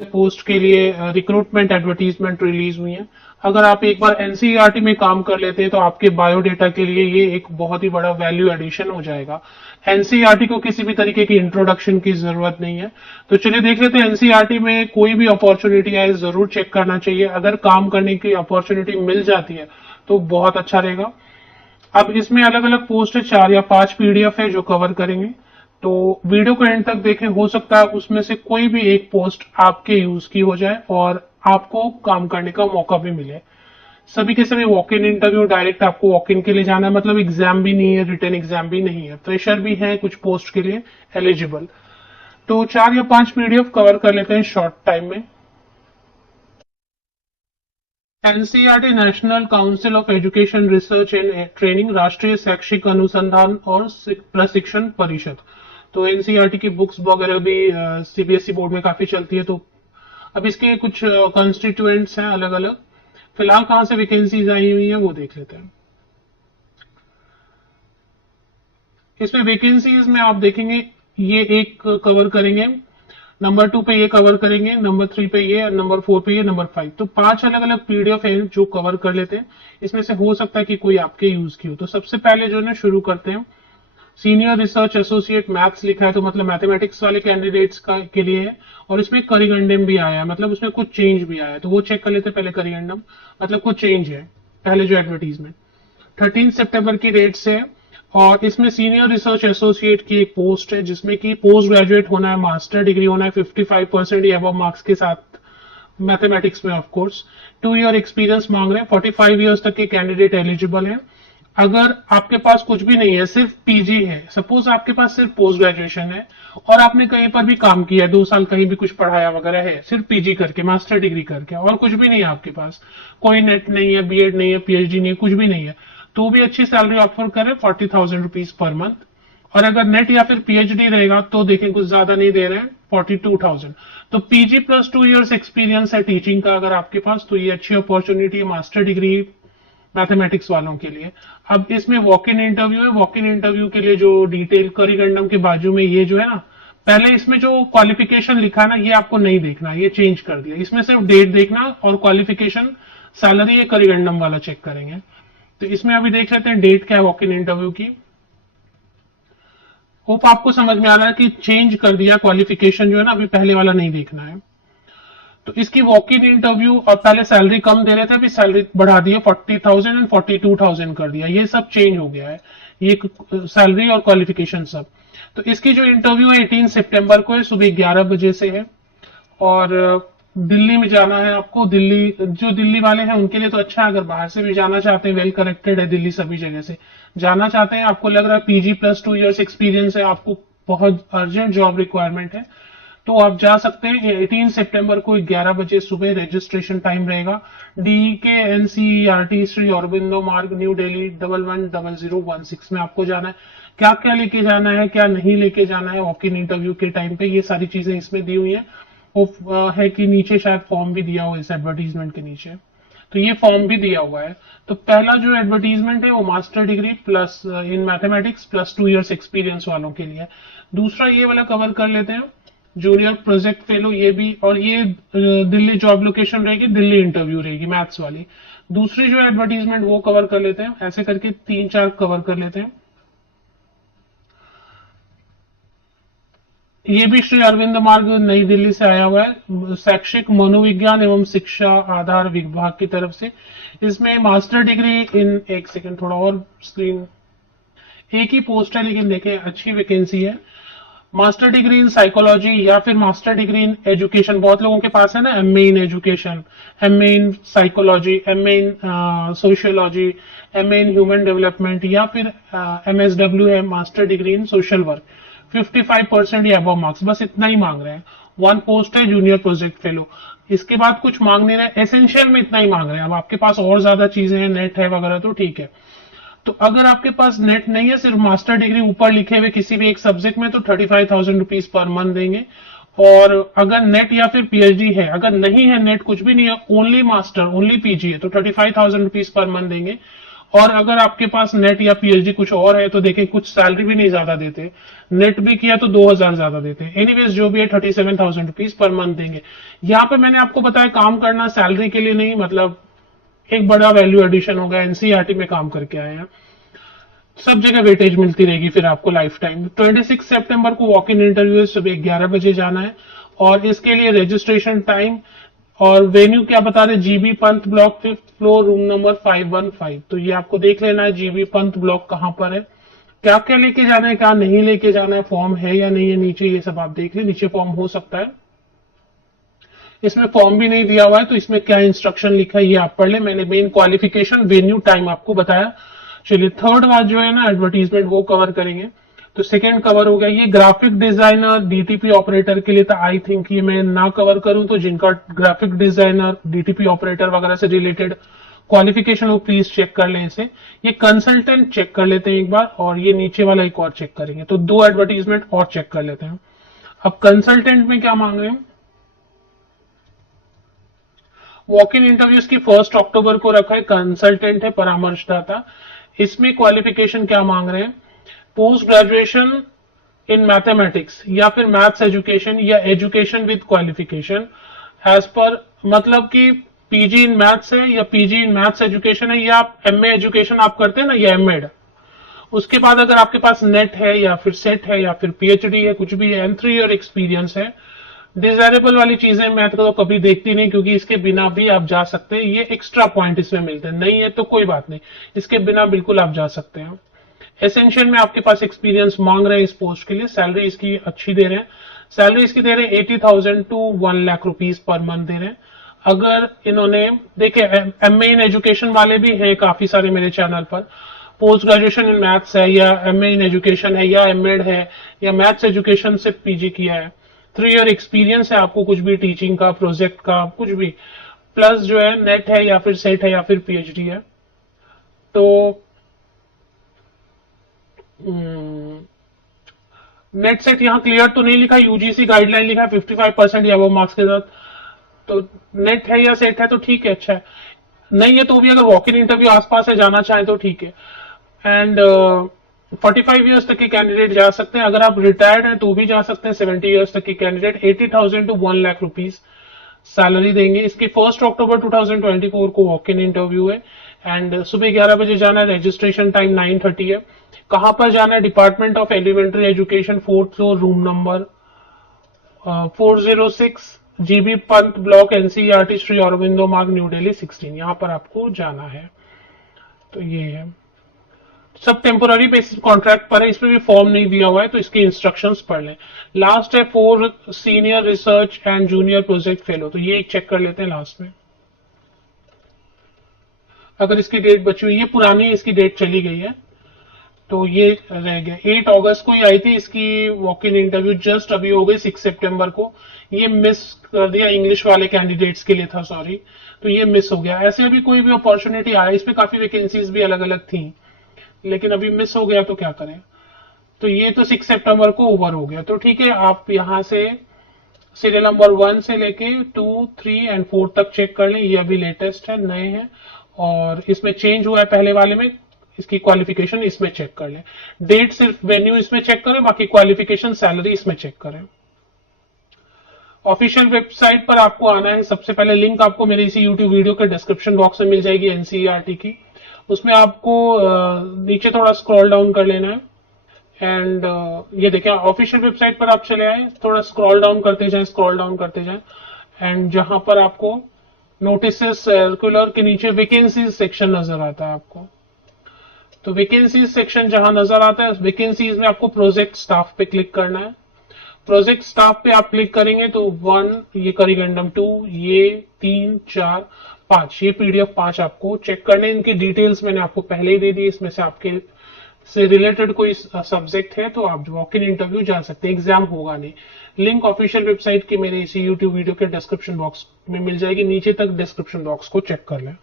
Post के लिए recruitment advertisement release हुई है। अगर आप एक बार एनसीईआरटी में काम कर लेते हैं तो आपके बायोडेटा के लिए ये एक बहुत ही बड़ा वैल्यू एडिशन हो जाएगा। एनसीईआरटी को किसी भी तरीके की इंट्रोडक्शन की जरूरत नहीं है। तो चलिए देख लेते हैं एनसीईआरटी में कोई भी अपॉर्चुनिटी है जरूर चेक करना चाहिए। अगर काम करने की अपॉर्चुनिटी मिल जाती है तो बहुत अच्छा रहेगा। अब इसमें अलग अलग पोस्ट है, 4 या 5 पीडीएफ है जो कवर करेंगे। तो वीडियो को एंड तक देखें, हो सकता है उसमें से कोई भी एक पोस्ट आपके यूज की हो जाए और आपको काम करने का मौका भी मिले। सभी के सभी वॉक इन इंटरव्यू, डायरेक्ट आपको वॉक इन के लिए जाना है, मतलब एग्जाम भी नहीं है, रिटन एग्जाम भी नहीं है, फ्रेशर भी है कुछ पोस्ट के लिए एलिजिबल। तो 4 या 5 पीडीएफ कवर कर लेते हैं शॉर्ट टाइम में। NCERT national council of education research and training, राष्ट्रीय शैक्षिक अनुसंधान और प्रशिक्षण परिषद। तो एनसीईआरटी की बुक्स वगैरह भी सीबीएसई बोर्ड में काफी चलती है। तो अब इसके कुछ कॉन्स्टिट्यूएंट्स हैं अलग अलग। फिलहाल कहां से वैकेंसीज आई हुई है वो देख लेते हैं। इसमें वैकेंसीज में आप देखेंगे ये एक कवर करेंगे, नंबर 2 पे ये कवर करेंगे, नंबर 3 पे ये, नंबर 4 पे ये, नंबर 5। तो 5 अलग अलग पीडीएफ है जो कवर कर लेते हैं। इसमें से हो सकता है कि कोई आपके यूज की हो। तो सबसे पहले जो है ना शुरू करते हैं। सीनियर रिसर्च एसोसिएट मैथ्स लिखा है, तो मतलब मैथमेटिक्स वाले कैंडिडेट्स का के लिए है। और इसमें करिगंडम भी आया है, मतलब उसमें कुछ चेंज भी आया है, तो वो चेक कर लेते हैं पहले। करिगंडम मतलब कुछ चेंज है पहले जो एडवर्टीजमेंट 13 सितंबर की डेट से है। और इसमें सीनियर रिसर्च एसोसिएट की एक पोस्ट है जिसमें कि पोस्ट ग्रेजुएट होना है, मास्टर डिग्री होना है 55% या अबव मार्क्स के साथ मैथमेटिक्स में ऑफ कोर्स। 2 ईयर एक्सपीरियंस मांग रहे हैं, 45 ईयर्स तक के कैंडिडेट एलिजिबल हैं। अगर आपके पास कुछ भी नहीं है, सिर्फ पीजी है, सपोज आपके पास सिर्फ पोस्ट ग्रेजुएशन है और आपने कहीं पर भी काम किया, 2 साल कहीं भी कुछ पढ़ाया वगैरह है, सिर्फ पीजी करके, मास्टर डिग्री करके, और कुछ भी नहीं है आपके पास, कोई नेट नहीं है, बीएड नहीं है, पीएचडी नहीं है, कुछ भी नहीं है, तो भी अच्छी सैलरी ऑफर करें 40,000 रुपीज पर मंथ। और अगर नेट या फिर पीएचडी रहेगा तो देखें कुछ ज्यादा नहीं दे रहे हैं, 42,000। तो पीजी प्लस 2 इयर्स एक्सपीरियंस है टीचिंग का अगर आपके पास, तो ये अच्छी अपॉर्चुनिटी है मास्टर डिग्री मैथमेटिक्स वालों के लिए। अब इसमें वॉक इन इंटरव्यू है। वॉक इन इंटरव्यू के लिए जो डिटेल करिगंडम के बाजू में ये जो है ना, पहले इसमें जो क्वालिफिकेशन लिखा है ना ये आपको नहीं देखना, ये चेंज कर दिया। इसमें सिर्फ डेट देखना और क्वालिफिकेशन, सैलरी, ये करिगंडम वाला चेक करेंगे। तो इसमें अभी देख लेते हैं डेट क्या है वॉक इन इंटरव्यू की। होप आपको समझ में आ रहा है कि चेंज कर दिया क्वालिफिकेशन जो है ना, अभी पहले वाला नहीं देखना है। तो इसकी वॉक इन इंटरव्यू, और पहले सैलरी कम दे रहे थे, अभी सैलरी बढ़ा दी है, 40,000 एंड 42,000 कर दिया। ये सब चेंज हो गया है, ये सैलरी और क्वालिफिकेशन सब। तो इसकी जो इंटरव्यू है 18 सितंबर को है, सुबह 11 बजे से है। और दिल्ली में जाना है आपको। दिल्ली, जो दिल्ली वाले हैं उनके लिए तो अच्छा है, अगर बाहर से भी जाना चाहते हैं, वेल कनेक्टेड है दिल्ली, सभी जगह से जाना चाहते हैं, आपको लग रहा है पीजी प्लस 2 इयर्स एक्सपीरियंस है, आपको बहुत अर्जेंट जॉब रिक्वायरमेंट है, तो आप जा सकते हैं। 18 सितंबर को 11 बजे सुबह रजिस्ट्रेशन टाइम रहेगा। DK NCERT श्री अरबिंदो मार्ग, न्यू दिल्ली 110016 में आपको जाना है। क्या क्या लेके जाना है, क्या नहीं लेके जाना है वॉक इन इंटरव्यू के टाइम पे, ये सारी चीजें इसमें दी हुई है। वो है कि नीचे शायद फॉर्म भी दिया हो इस एडवर्टीजमेंट के नीचे, तो ये फॉर्म भी दिया हुआ है। तो पहला जो एडवर्टीजमेंट है वो master degree plus in mathematics plus 2 years experience वालों के लिए। दूसरा ये वाला कवर कर लेते हैं, जूनियर प्रोजेक्ट फेलो, ये भी, और ये दिल्ली जॉब लोकेशन रहेगी, दिल्ली इंटरव्यू रहेगी मैथ्स वाली। दूसरी जो एडवर्टीजमेंट वो कवर कर लेते हैं, ऐसे करके 3-4 कवर कर लेते हैं। ये भी श्री अरविंद मार्ग नई दिल्ली से आया हुआ है, शैक्षिक मनोविज्ञान एवं शिक्षा आधार विभाग की तरफ से। इसमें मास्टर डिग्री इन, एक सेकंड थोड़ा और स्क्रीन, एक ही पोस्ट है लेकिन देखें अच्छी वैकेंसी है। मास्टर डिग्री इन साइकोलॉजी या फिर मास्टर डिग्री इन एजुकेशन, बहुत लोगों के पास है ना, MA in education, MA in psychology, MA in sociology, MA in human development, या फिर MSW है master degree in social work. 55% या अबव मार्क्स, बस इतना ही मांग रहे हैं। 1 पोस्ट है जूनियर प्रोजेक्ट फेलो, इसके बाद कुछ मांग नहीं रहे, एसेंशियल में इतना ही मांग रहे हैं। अब आपके पास और ज्यादा चीजें हैं, नेट है वगैरह, तो ठीक है। तो अगर आपके पास नेट नहीं है, सिर्फ मास्टर डिग्री ऊपर लिखे हुए किसी भी एक सब्जेक्ट में, तो 35,000 रुपीज पर मंथ देंगे। और अगर नेट या फिर पीएचडी है, अगर नहीं है नेट, कुछ भी नहीं है, ओनली मास्टर, ओनली पीजी है, तो 35,000 रुपीज पर मंथ देंगे। और अगर आपके पास नेट या पीएचडी कुछ और है तो देखें कुछ सैलरी भी नहीं ज्यादा देते, नेट भी किया तो 2000 ज्यादा देते हैं। एनीवेज जो भी है 37,000 रुपीज पर मंथ देंगे। यहाँ पे मैंने आपको बताया काम करना सैलरी के लिए नहीं, मतलब एक बड़ा वैल्यू एडिशन होगा, एनसीईआरटी में काम करके आए हैं, सब जगह वेटेज मिलती रहेगी फिर आपको लाइफ टाइम। 26 सितंबर को वॉक इन इंटरव्यू सुबह 11 बजे जाना है और इसके लिए रजिस्ट्रेशन टाइम और वेन्यू क्या बता रहे, GB Pant block 5th floor room number 515। तो ये आपको देख लेना है जीबी पंत ब्लॉक कहां पर है, क्या क्या लेके जाना है क्या नहीं लेके जाना है, फॉर्म है या नहीं है नीचे, ये सब आप देख ले, नीचे फॉर्म हो सकता है, इसमें फॉर्म भी नहीं दिया हुआ है तो इसमें क्या इंस्ट्रक्शन लिखा है ये आप पढ़ ले। मैंने मेन क्वालिफिकेशन वेन्यू टाइम आपको बताया। चलिए थर्ड बात जो है ना एडवर्टीजमेंट वो कवर करेंगे। तो सेकंड कवर हो गया ये ग्राफिक डिजाइनर डीटीपी ऑपरेटर के लिए, तो आई थिंक ये मैं ना कवर करूं, तो जिनका ग्राफिक डिजाइनर डीटीपी ऑपरेटर वगैरह से रिलेटेड क्वालिफिकेशन वो प्लीज चेक कर लें इसे। ये कंसल्टेंट चेक कर लेते हैं एक बार, और ये नीचे वाला एक और चेक करेंगे, तो 2 एडवर्टीजमेंट और चेक कर लेते हैं। अब कंसल्टेंट में क्या मांग रहे हैं, वॉक इन इंटरव्यूज की 1 अक्टूबर को रखा है, कंसल्टेंट है परामर्शदाता। इसमें क्वालिफिकेशन क्या मांग रहे हैं, पोस्ट ग्रेजुएशन इन मैथमेटिक्स या फिर मैथ्स एजुकेशन या education with qualification as per, मतलब कि पीजी इन मैथ्स है या पीजी इन मैथ्स एजुकेशन है या एमए एजुकेशन आप करते हैं ना या एमएड, उसके बाद अगर आपके पास नेट है या फिर सेट है या फिर पीएचडी है, कुछ भी है, 3 ईयर एक्सपीरियंस है। डिजायरेबल वाली चीजें मैं तो कभी देखती नहीं क्योंकि इसके बिना भी आप जा सकते हैं, ये एक्स्ट्रा पॉइंट इसमें मिलते हैं, नहीं है तो कोई बात नहीं, इसके बिना बिल्कुल आप जा सकते हैं। एसेंशियल में आपके पास एक्सपीरियंस मांग रहे हैं इस पोस्ट के लिए, सैलरी इसकी अच्छी दे रहे हैं, सैलरी इसकी दे रहे हैं 80,000 to 1 lakh rupees per month दे रहे हैं। अगर इन्होंने देखे एमए इन एजुकेशन वाले भी हैं काफी सारे मेरे चैनल पर, पोस्ट ग्रेजुएशन इन मैथ्स है या एमए इन एजुकेशन है या एमएड है या मैथ्स एजुकेशन से पीजी किया है, 3 ईयर एक्सपीरियंस है आपको कुछ भी टीचिंग का प्रोजेक्ट का कुछ भी, प्लस जो है नेट है या फिर सेट है या फिर पीएचडी है। तो नेट सेट यहाँ क्लियर तो नहीं लिखा, यूजीसी गाइडलाइन लिखा है 55% या वो मार्क्स के साथ, तो नेट है या सेट है तो ठीक है, अच्छा है, नहीं है तो भी अगर वॉक इन इंटरव्यू आसपास है जाना चाहे तो ठीक है। एंड 45 ईयर्स तक के कैंडिडेट जा सकते हैं, अगर आप रिटायर्ड हैं तो भी जा सकते हैं। 70 ईयर्स तक के candidate 80,000 to 1 lakh rupees salary देंगे। इसकी 1 अक्टूबर 2024 को वॉक इन इंटरव्यू है एंड सुबह 11 बजे जाना है, रजिस्ट्रेशन टाइम 9:30 है। कहां पर जाना है, department of elementary education 4th floor room number 406 GB Pant block NCERT Shri Aurobindo Marg New Delhi 16, यहां पर आपको जाना है। तो ये है, सब टेम्पोररी बेसिस कॉन्ट्रैक्ट पर है, इसमें भी फॉर्म नहीं दिया हुआ है तो इसके इंस्ट्रक्शंस पढ़ लें। लास्ट है 4 senior research and junior project fellow, तो ये एक चेक कर लेते हैं लास्ट में, अगर इसकी डेट बची हुई, ये पुरानी इसकी डेट चली गई है तो ये रह गया। 8 अगस्त को ही आई थी इसकी वॉक इन इंटरव्यू, जस्ट अभी हो गई 6 सितंबर को, ये मिस कर दिया, इंग्लिश वाले कैंडिडेट्स के लिए था सॉरी, तो ये मिस हो गया। ऐसे अभी कोई भी अपॉर्चुनिटी आया, इसमें काफी वैकेंसीज भी अलग अलग थी लेकिन अभी मिस हो गया तो क्या करें, तो ये तो 6 सितंबर को ओवर हो गया। तो ठीक है, आप यहां से सीरियल नंबर 1 से लेके 2, 3 एंड 4 तक चेक कर लें, ये अभी लेटेस्ट है, नए हैं और इसमें चेंज हुआ है पहले वाले में, इसकी क्वालिफिकेशन इसमें चेक कर लें। डेट सिर्फ वेन्यू इसमें चेक करें, बाकी क्वालिफिकेशन सैलरी इसमें चेक करें। ऑफिशियल वेबसाइट पर आपको आना है, सबसे पहले लिंक आपको मेरे इसी यूट्यूब वीडियो के डिस्क्रिप्शन बॉक्स में मिल जाएगी एनसीईआरटी की, उसमें आपको नीचे थोड़ा स्क्रॉल डाउन कर लेना है एंड ये देखिए ऑफिशियल वेबसाइट पर आप चले आए, थोड़ा स्क्रॉल डाउन करते जाएं, स्क्रॉल डाउन करते जाएं एंड जहां पर आपको नोटिस सर्कुलर के नीचे वैकेंसीज सेक्शन नजर आता है आपको, तो वैकेंसीज सेक्शन जहां नजर आता है, वैकेंसीज में आपको प्रोजेक्ट स्टाफ पे क्लिक करना है। प्रोजेक्ट स्टाफ पे आप क्लिक करेंगे तो 1 ये करिगेंडम 2 ये 3 4 5 ये पीडीएफ 5 आपको चेक करने, इनकी डिटेल्स मैंने आपको पहले ही दे दी, इसमें से आपके से रिलेटेड कोई सब्जेक्ट है तो आप वॉक इन इंटरव्यू जा सकते हैं, एग्जाम होगा नहीं। लिंक ऑफिशियल वेबसाइट की मेरे इसी यूट्यूब वीडियो के डिस्क्रिप्शन बॉक्स में मिल जाएगी, नीचे तक डिस्क्रिप्शन बॉक्स को चेक कर लें।